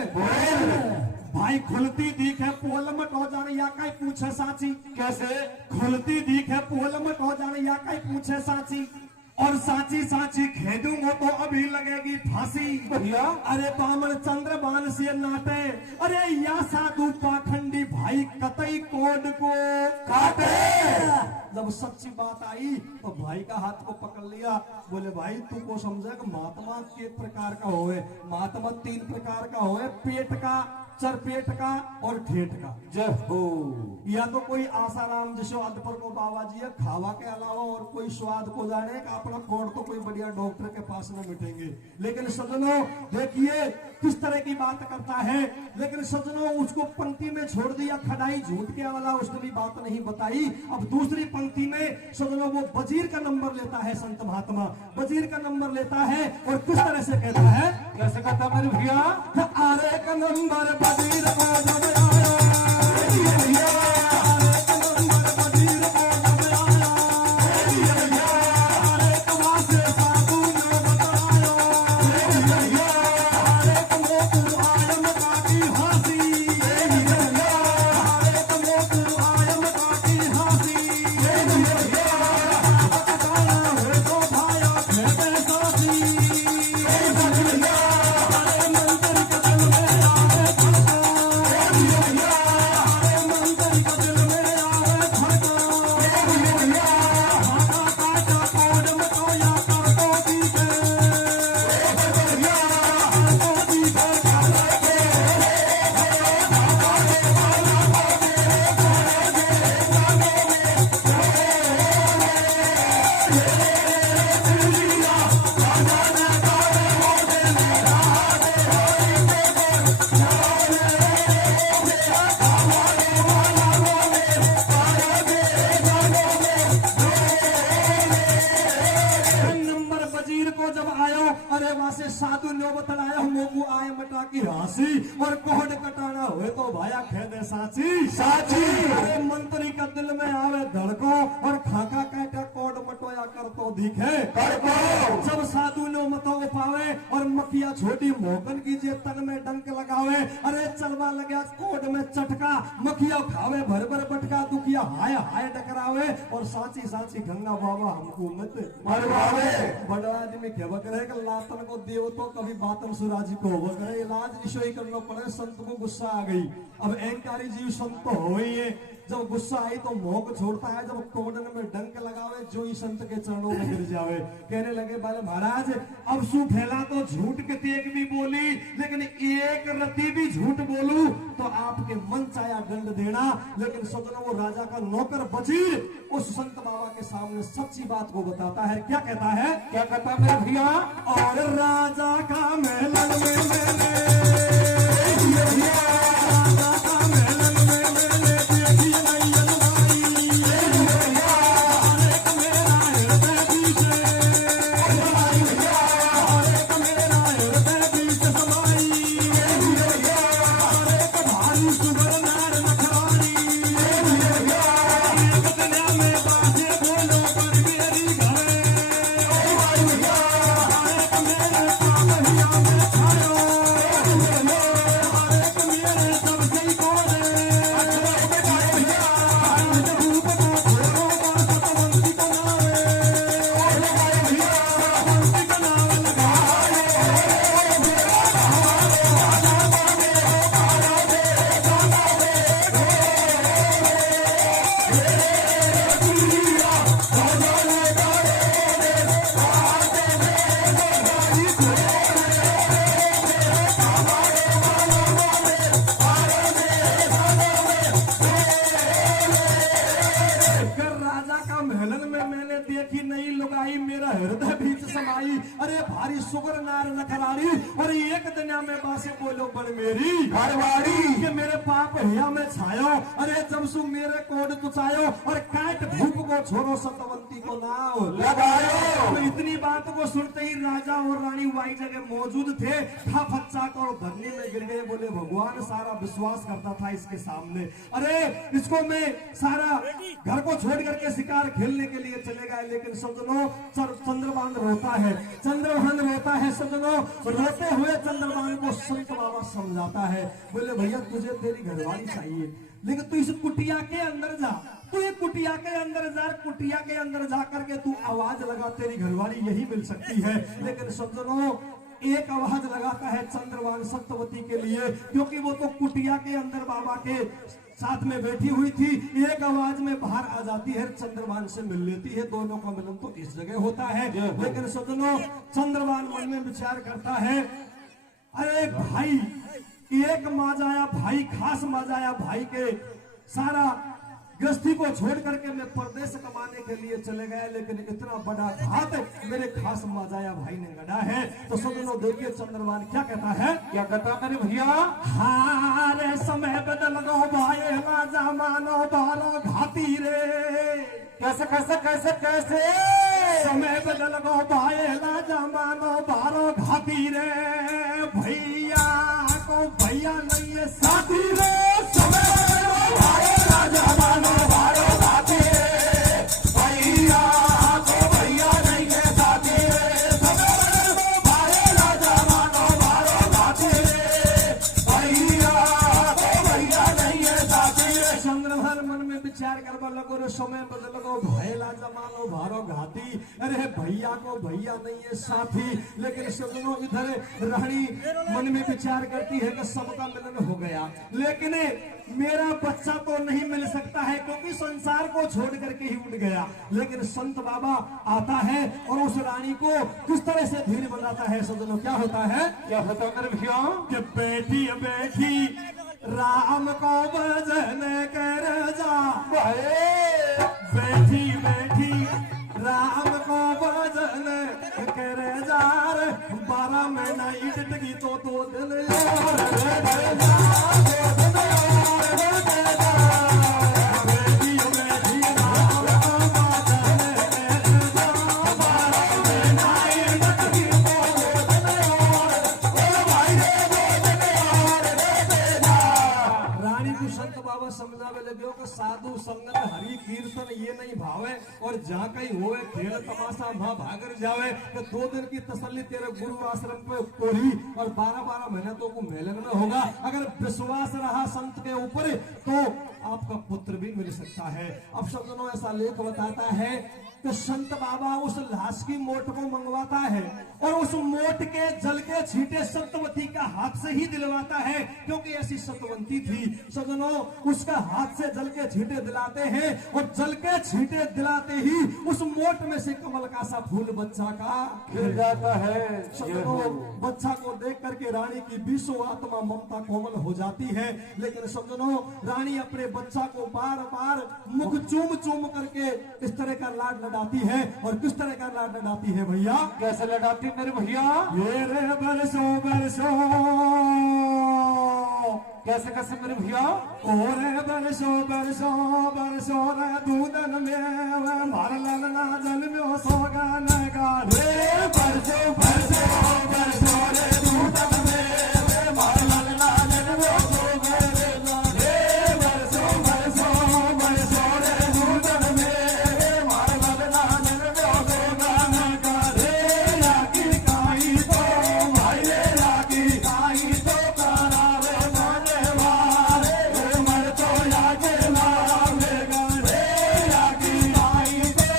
भाई खुलती दिखे पोलमट हो जाने या कहीं पूछे साची कैसे खुलती दिखे पोलमट हो जाने या कहीं पूछे साची और साची साची खेदूंगा तो अभी लगेगी फांसी भैया अरे बामन चंद्रबान से नाटे अरे या साधु पाखंडी भाई कतई कोड को काटे जब सच्ची बात आई तो भाई का हाथ को पकड़ लिया बोले भाई तू को समझे कि महात्मा के प्रकार का होए महात्मा 3 प्रकार का होए पेट का चरपेट का और ठेठ का जय हो या तो कोई आसाराम जैसे अदपर को बाबा जी है खावा के अलावा और कोई स्वाद को जाने का अपना कोड तो कोई बढ़िया डॉक्टर के पास न मिटेंगे लेकिन सज्जनों देखिए किस तरह की बात करता है लेकिन सज्जनों उसको पंक्ति में छोड़ दिया खड़ाई झूठ के वाला उसने भी बात नहीं बताई अब दूसरी पंक्ति में सज्जनों वो वजीर का नंबर लेता है संत महात्मा वजीर का नंबर लेता है और किस तरह से कहता है कैसे कहता मेरे भैया आरे का नंबर वजीर को जब आया साधु नो बतलाया मोगू आए मटा की हासी और कोहड़ कटाना हुए तो भाया खेदे साची साची अरे मंत्री का दिल में आवे धड़को और खाका काटा कोड मटोया कर तो दिखे जब साधु नो मतो पावे और मखिया छोटी मोहकन की जे तन में डंक लगावे अरे चलवा लगा कोड में चटका मखिया खावे भर भर बटका दुखिया हाय हाय डकरावे और साची साची गंगा बाबा हमको मत मरवावे बड़ा आदमी क्या करे कि लातन को देव तो कभी बातन सुराजी को हो गए इलाज ईशो ही करना पड़े संत को गुस्सा आ गई अब अहंकारी जीव संत तो हो ही है जब गुस्सा आई तो मोह को छोड़ता है जब कोडन में डंक लगावे जो ही संत के चरणों में गिर जावे कहने लगे बाले महाराज अब सु फैला तो झूठ के तेग भी बोली लेकिन एक रति भी झूठ बोलूं तो आपके मन चाया दंड देना लेकिन सदन वो राजा का नौकर वजीर उस संत बाबा के सामने सच्ची बात को बताता है क्या कहता है मेरे भैया और राजा का महलन में मैंने राजा का महलन में मैंने देखी अरे भारी सुगर नार नखराड़ी, और एक दिन में बासे बोलो बन मेरी घरवाड़ी के मेरे पाप हिया में छायो, अरे जब सु मेरे कोड तुचायो, और काट भूप को छोरो सतवंती को नाव लगायो। तो इतनी बात को सुनते ही राजा और रानी वाई जगह मौजूद थे, था फच्चा को और धरनी में गिर गए। बोले भगवान सारा विश्वास करता था इसके सामने, अरे इसको मैं सारा घर को छोड़ करके शिकार खेलने के लिए चले गए। लेकिन सज्जनों चंद्रभान रोता है, चंद्रभान रोता है सज्जनों, रोते हुए चंद्रभान को संत बाबा समझाता है। बोले भैया तुझे तेरी घरवाली चाहिए, लेकिन तू इस कुटिया के अंदर जा, तू एक कुटिया के अंदर जा, कुटिया के अंदर जा करके तू आवाज लगा, तेरी घरवाली यही मिल सकती है। लेकिन सज्जनों एक आवाज लगाता है चंद्रभान सत्यवती के लिए, क्योंकि वो तो कुटिया के अंदर बाबा के साथ में बैठी हुई थी। एक आवाज में बाहर आ जाती है, चंद्रभान से मिल लेती है, दोनों का मिलन तो इस जगह होता है। लेकिन सज्जनों चंद्रभान मन में विचार करता है, अरे भाई एक माजाया भाई, खास माजाया भाई के सारा गृहस्थी को छोड़ करके मैं परदेश कमाने के लिए चले गए, लेकिन इतना बड़ा घात मेरे खास माजाया भाई ने गढ़ा है। तो सज्जनों देखिए चंद्रभान क्या कहता है, क्या कहता मेरे भैया, हारे समय बदल गो भाई राजा मानो बारो घाती रे, कैसे कैसे कैसे कैसे समय बदल गो भाई राजा मानो बारो घाती रे, भैया को भैया नहीं है साथी रे, समय बदल भाई राजा मानो बारो घाती रे, भैया को भैया नहीं है साथी रे, समय बदल भाई राजा मानो बारो घाती रे, भैया को भैया नहीं है साथी रे। चंद्रभान मन में विचार करवा लगो रे, समय बदल गो भैला जमानो भारो घाती, अरे भैया को भैया नहीं है साथी। लेकिन सज्जनों इधर रानी मन में विचार करती है कि सबका मिलन हो गया, लेकिन मेरा बच्चा तो नहीं मिल सकता है, क्योंकि संसार को छोड़ करके ही उठ गया। लेकिन संत बाबा आता है और उस रानी को किस तरह से धीरे बनाता है। सज्जनों क्या होता है, क्या होता मेरे भैया, कि बैठी बैठी राम को भजन कर जा, बैठी बैठी राम को भजन कर जा, 12 महीना ईट की तो 2 दिन समझावे लगे कि साधु संगत हरि कीर्तन ये नहीं भावे, और जहाँ कहीं होवे खेल तमाशा वहां भागर जावे, तो 2 दिन की तसल्ली तेरे गुरु आश्रम पे तोड़ी, और 12-12 महीने तो को मेलन में होगा। अगर विश्वास रहा संत के ऊपर तो आपका पुत्र भी मिल सकता है। अब सज्जनों ऐसा लेख बताता है कि संत बाबा उस लाश की मोट को मंगवाता है, और उस मोट के जल के छींटे सत्यवती का हाथ से ही दिलवाता है, क्योंकि ऐसी सत्यवती थी। सज्जनों उसका हाथ से जल के छींटे दिलाते हैं, और जल के छींटे दिलाते ही उस मोट में से कमल का सा फूल बच्चा का खिल जाता है। सज्जनों बच्चा को देख करके रानी की 20 आत्मा ममता कोमल हो जाती है। लेकिन सज्जनों रानी अपने बच्चा को बार बार मुख चूम चूम करके इस तरह का लाड लड़ाती है, और किस तरह का लाड लड़ाती है भैया, कैसे लड़ाती मेरे भैया, ये रे बरसों बरसों, कैसे कैसे मेरे भैया, ओरे बरसों बरसों बरसों रे दूधन में मार ललना जल में सोगा नगा रे, बरसों बरसों बरसों रे दूधन में मार ललना जल में सोगा रे, बरसों बरसों बरसों रे दूधन में मार ललना जल में सोगा नगा रे, रागी काई तो भाई रे रागी काई तो करा रे माने वारे मर तो लागे लागे रे, रागी काई तो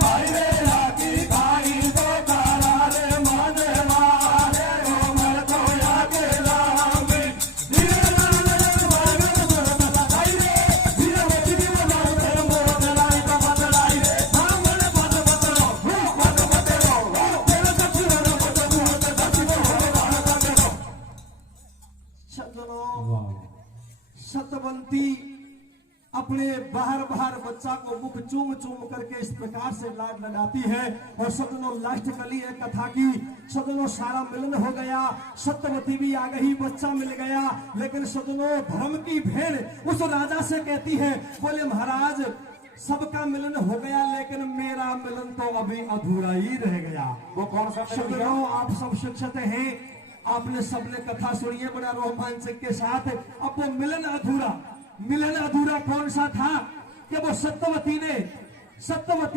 भाई रे रागी काई तो करा रे माने वारे मर तो लागे लागे, धीरे धीरे भाई रे धीरे धीरे रे मोर लाई तो बदलाई रे, हम बड़ बद बदलो बद बदलो तेरे सच्ची रो बद सच्ची रो। सज्जनों सतवंती अपने बाहर बाहर बच्चा को मुख चूम चूम करके इस प्रकार से लाड लगाती है। और सदनों लास्ट कली है कथा की, सदनों सारा मिलन हो गया, सत्यवती भी आ गई, बच्चा मिल गया। लेकिन सदनों धर्म की भेड़ उस राजा से कहती है, बोले महाराज सबका मिलन हो गया लेकिन मेरा मिलन तो अभी अधूरा ही रह गया। वो कौन सा मिलन भैया? सदनों आप सब शिक्षित हैं, आपने सबने कथा सुनी है बड़ा रोमांचक के साथ। अब वो मिलन अधूरा कौन सा था कि वो सत्यवती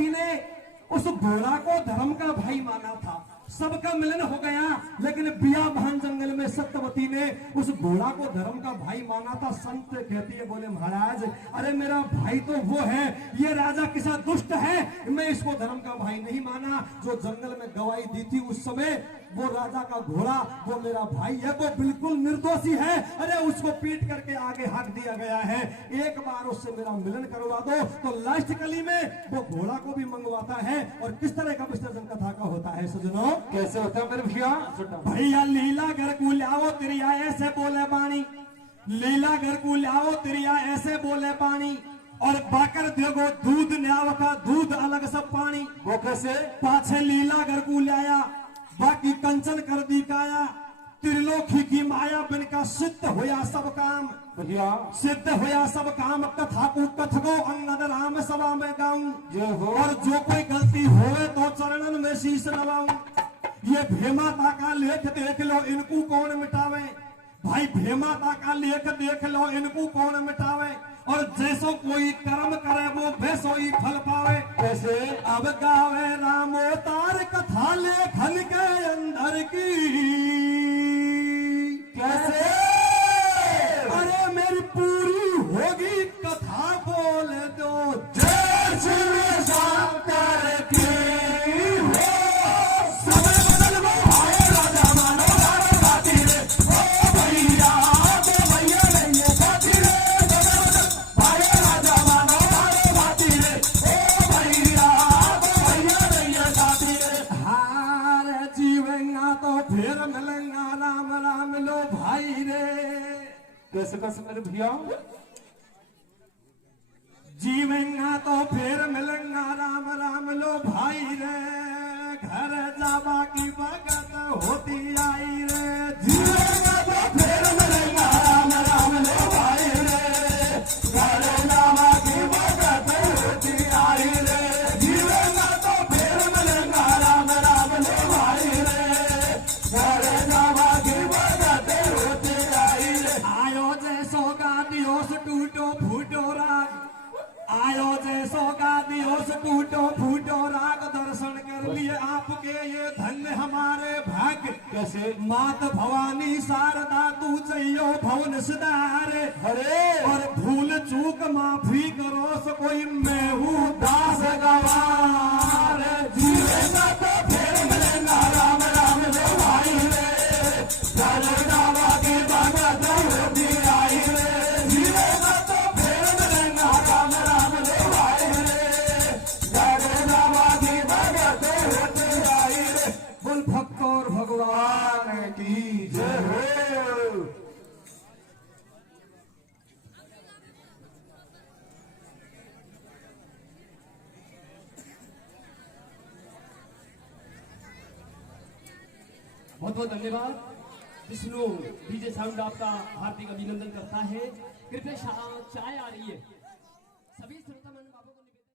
ने उस घोड़ा को धर्म का भाई माना था। सबका मिलन हो गया लेकिन बियाबान जंगल में सत्यवती ने उस घोड़ा को धर्म का भाई माना था। संत कहती है, बोले महाराज अरे मेरा भाई तो वो है, ये राजा किसा दुष्ट है, मैं इसको धर्म का भाई नहीं माना। जो जंगल में गवाही दी थी उस समय वो राजा का घोड़ा वो मेरा भाई है, वो बिल्कुल निर्दोषी है। अरे उसको पीट करके आगे हाक दिया गया है, एक बार उससे मेरा मिलन करवा दो। तो लास्ट कली में वो घोड़ा को भी मंगवाता है। और किस तरह का विसर्जन कथा का होता है सजनों? कैसे होता है मेरे भैया? भैया लीला घर को लाओ तिरिया ऐसे बोले पानी, लीला घर को लाओ तिरिया ऐसे बोले पानी। और बाकर देखो दूध न्याव का दूध अलग सब पानी। वो कैसे? पाछे लीला घर को लाया बाकी कंचन कर दी काया, त्रिलोकी की माया बिनका सिद्ध होया सब काम। भैया सिद्ध होया सब काम, कथा को कथको अंगद राम सभा में गाऊं। जो हो और जो कोई गलती होवे तो चरणन में शीश नवाऊं। ये भेमाता का लेख देख लो इनको कौन मिटावे, भाई भेमाता का लेख देख लो इनको कौन मिटावे। और जैसो कोई कर्म करे वो वैसो ही फल पावे। कैसे? अब गावे राम अवतार कथा लेखन के अंदर की। कैसे? अरे मेरी पूरी होगी कथा बोल दो जय श्री शंकर की। कैसे कैसे मेरे भैया? जीवेंगा तो फिर मिलेंगा राम राम लो भाई रे, घर जावा की बगत होती आई रे। जीवेंगा तो फिर मिलेंगा राम राम लो भाई रे, घर जावा की बगत होती आई रे। जीवेंगा तो फिर मिलेंगा राम राम लो भाई रे, घर जावा की बगत होती आई रे। आयो जैसो का दियोस टूटो फूटो राग, आयो जैसो का दियोस टूटो फूटो राग। दर्शन कर लिए आपके ये धन्य हमारे भाग्य। कैसे? मात भवानी शारदा तू जइयो भवन सिदारे। अरे और भूल चूक माफी करो सो कोई मैं हूँ दास गवार। जीवेंगा तो फिर मिलेंगा राम राम लो भाई रे, घर जावा की बगत होती आई रे। जीवेंगा तो फिर मिलेंगा राम राम लो भाई रे, घर जावा की बगत होती आई रे। बोल भक्त और भगवान की जय हो। बहुत बहुत धन्यवाद। विष्णु डीजे साउंड आपका हार्दिक अभिनंदन करता है। कृपया चाय आ रही है।